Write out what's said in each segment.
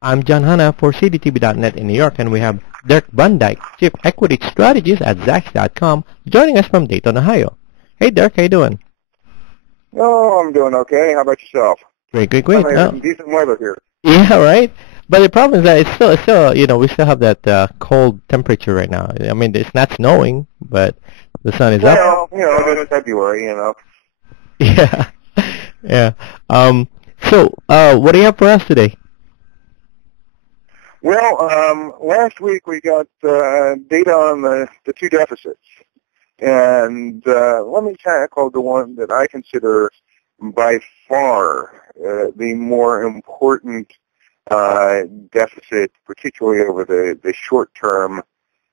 I'm John Hanna for CDTV.net in New York, and we have Dirk Dijk, Chief Equity Strategist at Zacks.com, joining us from Dayton, Ohio. Hey, Dirk, how you doing? Oh, I'm doing okay. How about yourself? Great. Some decent weather here. Yeah, right. But the problem is that it's still, we still have that cold temperature right now. I mean, it's not snowing, but the sun is up. Well, it's February, Yeah, yeah. So, what do you have for us today? Well, last week we got data on the two deficits, and let me tackle the one that I consider by far the more important deficit, particularly over the short term.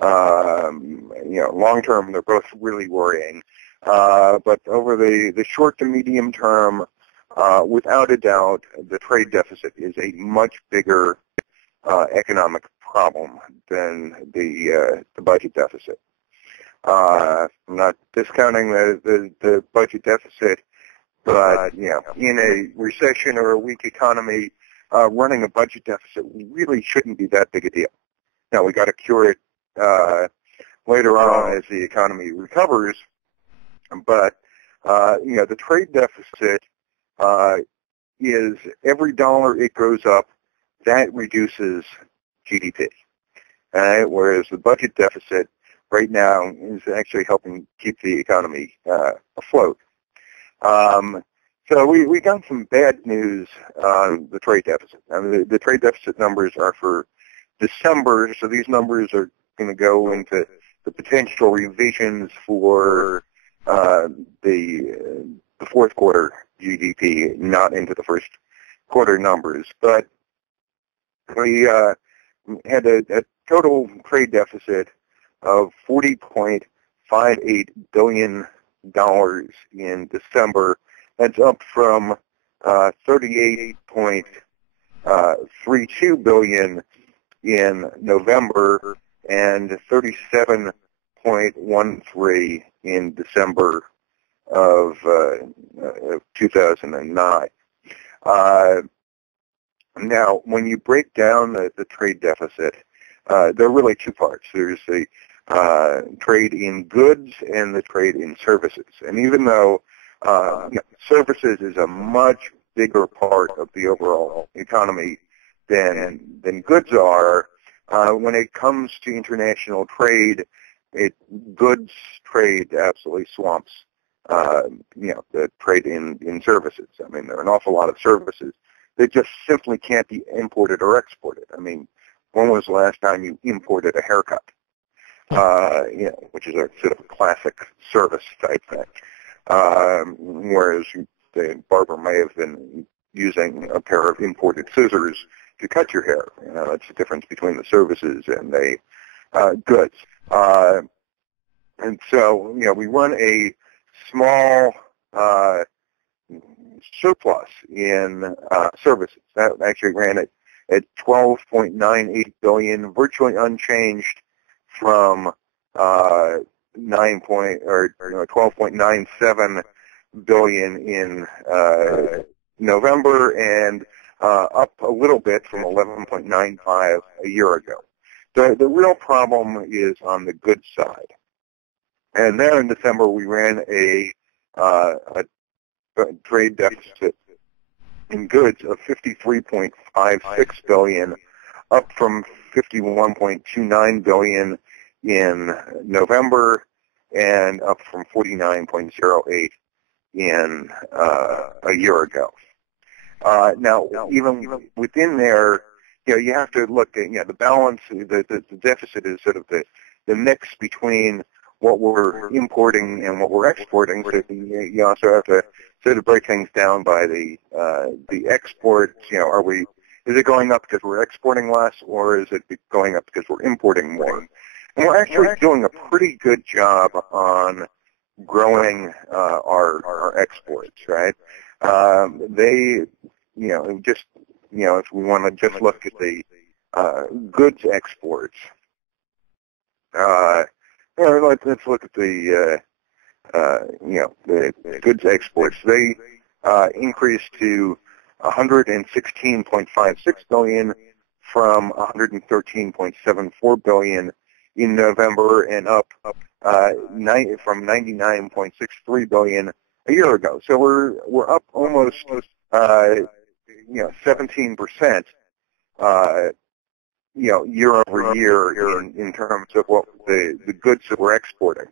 Long term, they're both really worrying. But over the short to medium term, without a doubt, the trade deficit is a much bigger economic problem than the budget deficit. I'm not discounting the budget deficit, but in a recession or a weak economy, running a budget deficit really shouldn't be that big a deal. Now, we got to cure it later on as the economy recovers, but the trade deficit is every dollar it goes up, that reduces GDP. Whereas the budget deficit right now is actually helping keep the economy afloat. So we got some bad news on the trade deficit. I mean, the trade deficit numbers are for December, so these numbers are going to go into the potential revisions for the fourth quarter GDP, not into the first quarter numbers. But we had a total trade deficit of $40.58 billion in December. That's up from $38.32 billion in November and $37.13 in December of 2009. Now, when you break down the trade deficit, there are really two parts. There's the trade in goods and the trade in services. And even though services is a much bigger part of the overall economy than goods are, when it comes to international trade, goods trade absolutely swamps the trade in services. I mean, there are an awful lot of services that just simply can't be imported or exported. I mean, when was the last time you imported a haircut? Which is a sort of a classic service type thing. Whereas the barber may have been using a pair of imported scissors to cut your hair. That's the difference between the services and the goods. And so, we run a small surplus in services. That actually ran at $12.98 billion, virtually unchanged from 12.97 billion in November, and up a little bit from 11.95 a year ago. The real problem is on the goods side. And then in December, we ran a trade deficit in goods of $53.56 billion, up from $51.29 billion in November, and up from 49.08 in a year ago. Now, even within there, you have to look at the balance. The deficit is sort of the mix between what we're importing and what we're exporting. So you also have to sort of break things down by the exports. Is it going up because we're exporting less, or is it going up because we're importing more? And we're actually doing a pretty good job on growing our exports, right? If we want to just look at the goods exports, let's look at the goods exports. They increased to $116.56 billion from 113.74 billion in November and up from 99.63 billion a year ago. So we're up almost 17%. Year over year in terms of what the goods that we're exporting.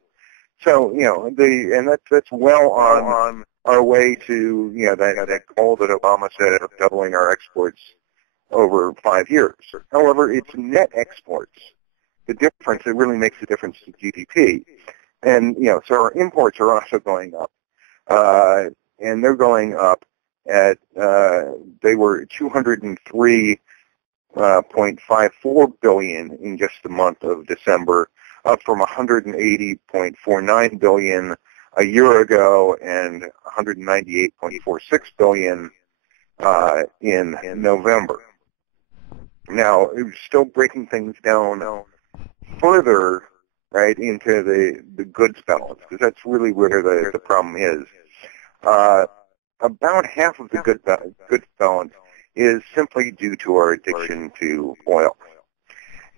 So, that's well on our way to, that goal that Obama said of doubling our exports over 5 years. However, it's net exports. The difference, it really makes a difference to GDP. And, so our imports are also going up. And they're going up at, they were 203.54 billion in just the month of December, up from 180.49 billion a year ago and 198.46 billion in November. Now, it was still breaking things down further, right, into the goods balance, because that's really where the problem is. About half of the goods balance is simply due to our addiction to oil.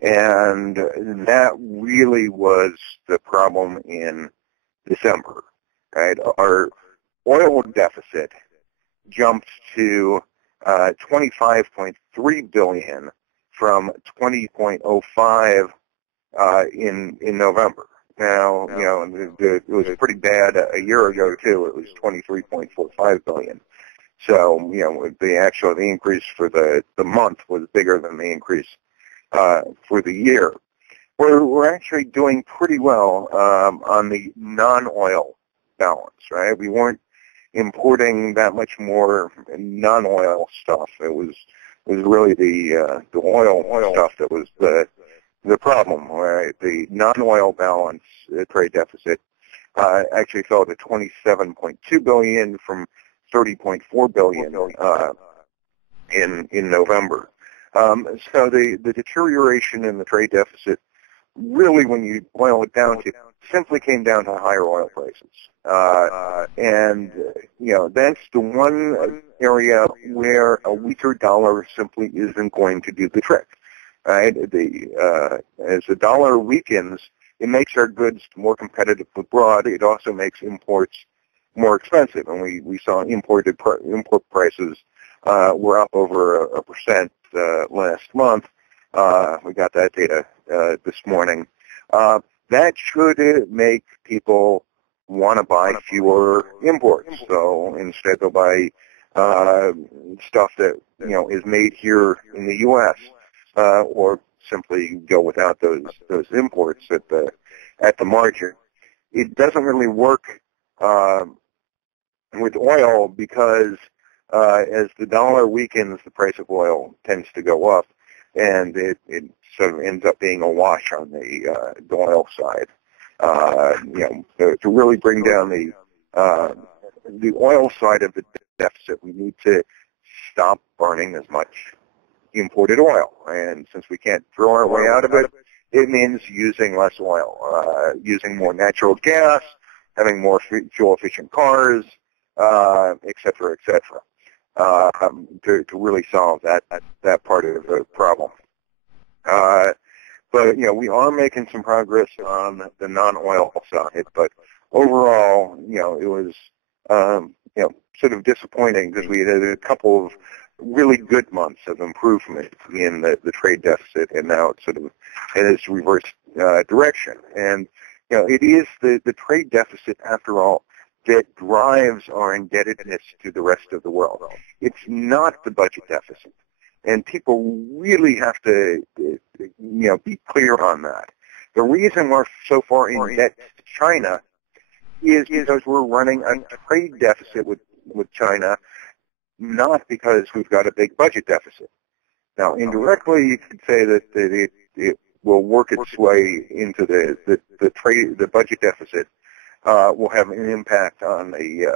And that really was the problem in December, right? Our oil deficit jumped to 25.3 billion from 20.05 in November. Now, it was pretty bad a year ago too. It was 23.45 billion. So, the increase for the month was bigger than the increase for the year. We're actually doing pretty well on the non-oil balance, right? We weren't importing that much more non-oil stuff. It was really the oil stuff that was the problem, right? The non-oil balance, trade deficit, actually fell to 27.2 billion from 30.4 billion in November. So the deterioration in the trade deficit really, when you boil it down to, simply came down to higher oil prices. And that's the one area where a weaker dollar simply isn't going to do the trick. Right? As the dollar weakens, it makes our goods more competitive abroad. It also makes imports more expensive, and we saw import prices were up over 1% last month. We got that data this morning. That should make people want to buy fewer imports. So instead they'll buy stuff that is made here in the U.S. Or simply go without those imports at the margin. It doesn't really work with oil because as the dollar weakens, the price of oil tends to go up, and it sort of ends up being a wash on the oil side. To really bring down the oil side of the deficit, we need to stop burning as much imported oil. And since we can't throw our way out of it, it means using less oil, using more natural gas, having more fuel-efficient cars, et cetera, to really solve that part of the problem. But we are making some progress on the non-oil side. But overall, it was sort of disappointing because we had a couple of really good months of improvement in the trade deficit, and now it's sort of in its reverse direction. And it is the trade deficit, after all, that drives our indebtedness to the rest of the world. It's not the budget deficit. And people really have to, be clear on that. The reason we're so far in debt to China is because we're running a trade deficit with China, not because we've got a big budget deficit. Now, indirectly, you could say that it will work its way into the budget deficit. Will have an impact on the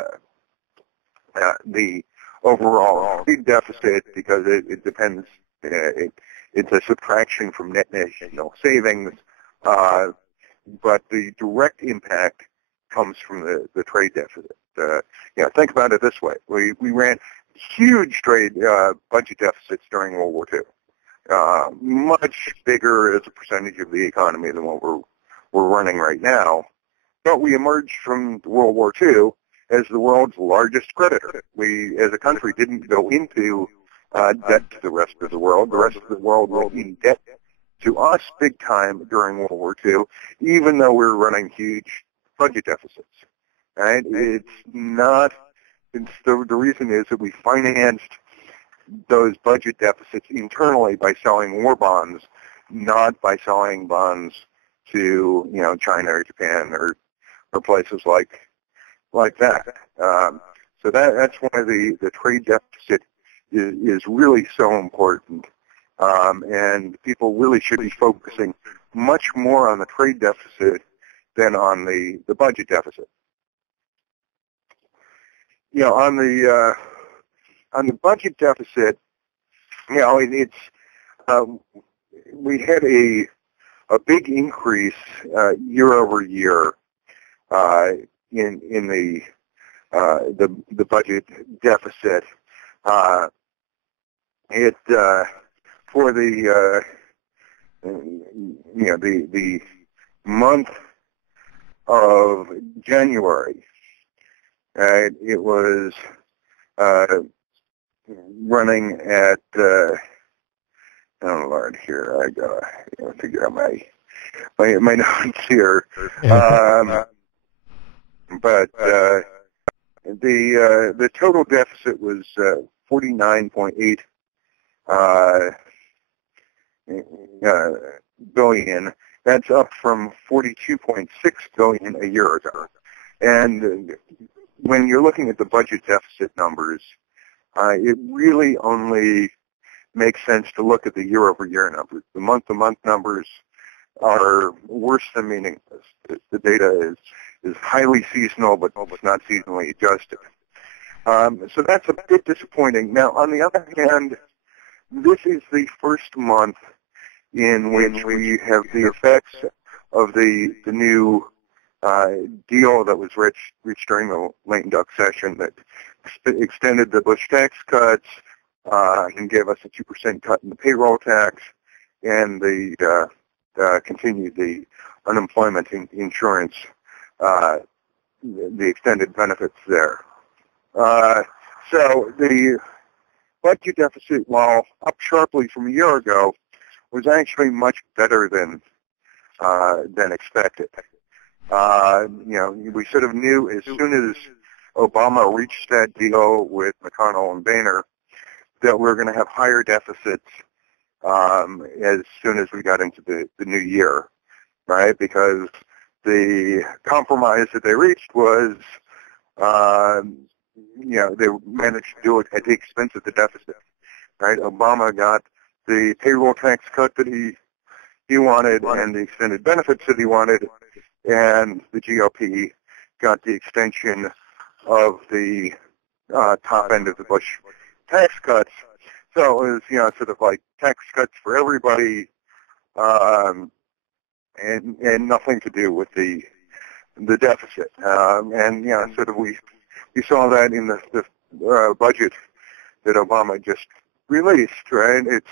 overall trade deficit because it depends. It's a subtraction from net national savings, but the direct impact comes from the trade deficit. Think about it this way: we ran huge trade budget deficits during World War II. much bigger as a percentage of the economy than what we're running right now. But we emerged from World War II as the world's largest creditor. We, as a country, didn't go into debt to the rest of the world. The rest of the world went in debt to us big time during World War II, even though we were running huge budget deficits. Right? It's not. The reason is that we financed those budget deficits internally by selling war bonds, not by selling bonds to China or Japan or places like that. So that's why the trade deficit is really so important, and people really should be focusing much more on the trade deficit than on the budget deficit. On the budget deficit, it's we had a big increase year over year in the budget deficit. For the month of January, it was running at oh Lord, here I gotta figure out my notes here. But the total deficit was 49.8 billion. That's up from 42.6 billion a year ago. And when you're looking at the budget deficit numbers, it really only makes sense to look at the year-over-year numbers. The month-to-month numbers are worse than meaningless. The data is highly seasonal, but not seasonally adjusted. So that's a bit disappointing. Now, on the other hand, this is the first month in which we have the effects of the new deal that was reached during the late duck session that extended the Bush tax cuts and gave us a 2% cut in the payroll tax, and continued the unemployment insurance, the extended benefits there. So the budget deficit, while up sharply from a year ago, was actually much better than expected. We sort of knew as soon as Obama reached that deal with McConnell and Boehner that we were going to have higher deficits as soon as we got into the new year, right? Because the compromise that they reached was, they managed to do it at the expense of the deficit, right? Obama got the payroll tax cut that he wanted and the extended benefits that he wanted, and the GOP got the extension of the top end of the Bush tax cuts. So it was, sort of like tax cuts for everybody, and nothing to do with the deficit. Sort of we saw that in the budget that Obama just released, right? It's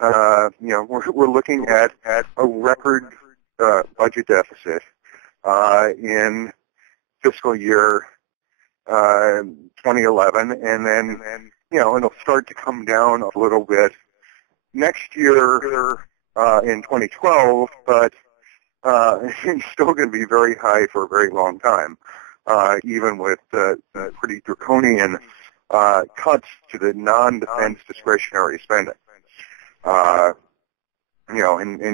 we're looking at a record budget deficit in fiscal year 2011, and then it'll start to come down a little bit next year in 2012, but it's still going to be very high for a very long time, even with pretty draconian cuts to the non-defense discretionary spending. And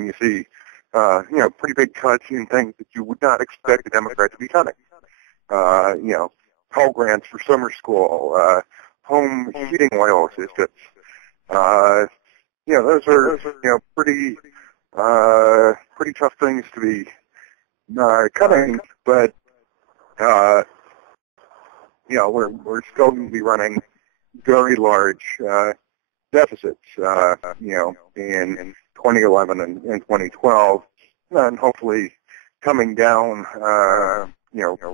you see, pretty big cuts in things that you would not expect a Democrat to be cutting. Pell grants for summer school, home heating oil assistance. Those are pretty tough things to be cutting, but we're still going to be running very large deficits, in 2011 and 2012, and hopefully coming down,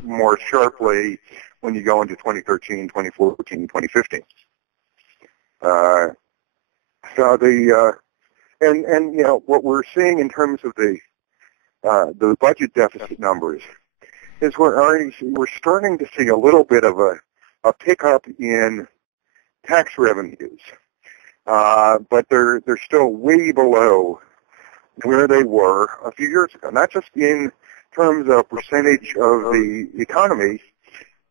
more sharply when you go into 2013, 2014, 2015. So And what we're seeing in terms of the budget deficit numbers is we're starting to see a little bit of a pickup in tax revenues, but they're still way below where they were a few years ago. Not just in terms of percentage of the economy,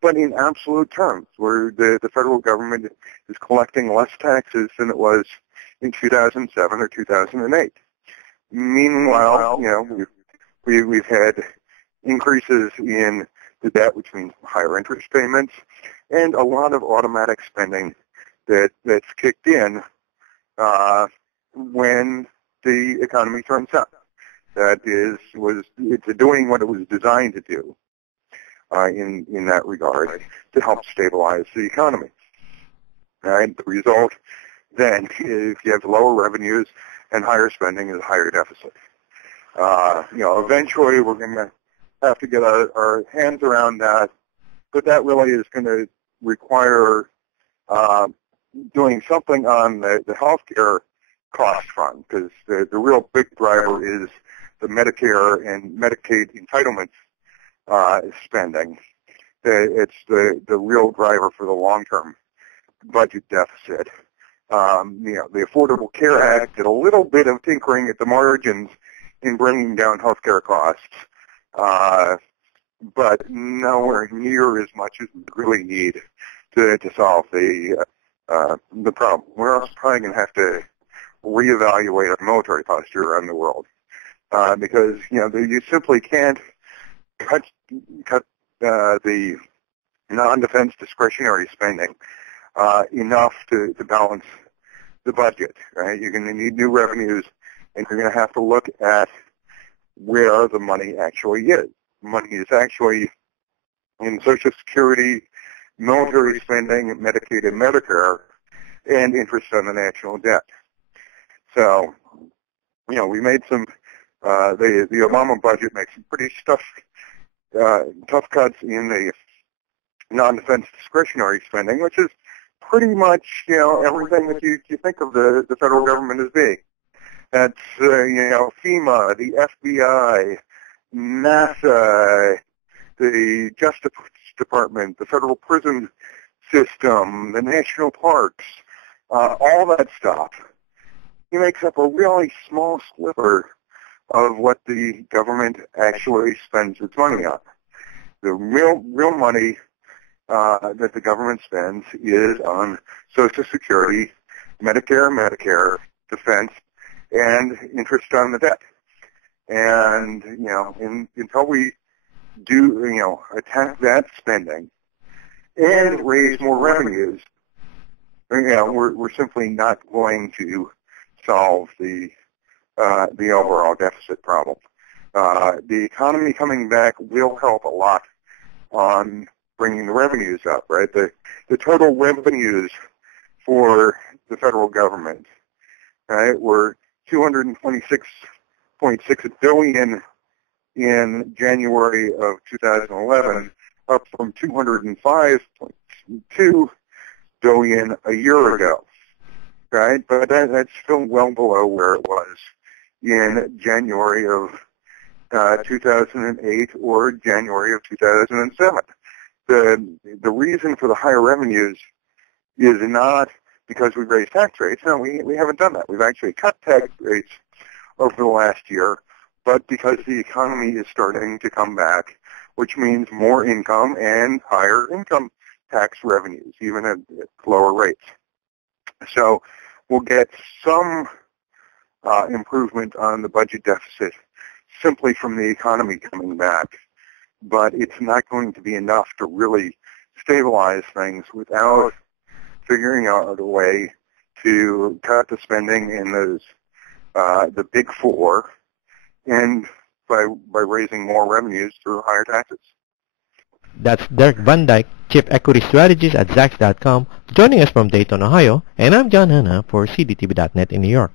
but in absolute terms, where the federal government is collecting less taxes than it was in 2007 or 2008. Meanwhile, we've had increases in the debt, which means higher interest payments, and a lot of automatic spending that's kicked in when the economy turns up. That it's doing what it was designed to do in that regard to help stabilize the economy. Right? The result then, if you have lower revenues and higher spending, is a higher deficit. Eventually we're going to have to get our hands around that, but that really is going to require doing something on the healthcare cost front, because the real big driver is the Medicare and Medicaid entitlements spending. It's the real driver for the long-term budget deficit. The Affordable Care Act did a little bit of tinkering at the margins in bringing down healthcare costs, but nowhere near as much as we really need to solve the problem. We're also probably going to have to reevaluate our military posture around the world, because you simply can't cut the non-defense discretionary spending enough to balance the budget. Right? You're going to need new revenues, and you're going to have to look at where the money actually is. Money is actually in Social Security, military spending, Medicaid and Medicare, and interest on the national debt. So, we made some, the Obama budget makes some pretty tough cuts in the non-defense discretionary spending, which is pretty much, everything that you think of the federal government as being. That's, FEMA, the FBI, NASA, the Justice Department, the federal prison system, the national parks, all that stuff. He makes up a really small sliver of what the government actually spends its money on. The real money that the government spends is on Social Security, Medicare, defense, and interest on the debt. And, until we do, attack that spending and raise more revenues, we're simply not going to solve the overall deficit problem. The economy coming back will help a lot on bringing the revenues up, right? The total revenues for the federal government, right, were $226.6 billion in January of 2011, up from $205.2 billion a year ago, right? But that's still well below where it was in January of 2008 or January of 2007. The reason for the higher revenues is not because we've raised tax rates. No, we haven't done that. We've actually cut tax rates over the last year, but because the economy is starting to come back, which means more income and higher income tax revenues, even at lower rates. So we'll get some improvement on the budget deficit simply from the economy coming back, but it's not going to be enough to really stabilize things without figuring out a way to cut the spending in those the big four, and by raising more revenues through higher taxes. That's Dirk Van Dijk, Chief Equity Strategist at Zacks.com, joining us from Dayton, Ohio, and I'm John Hanna for CDTV.net in New York.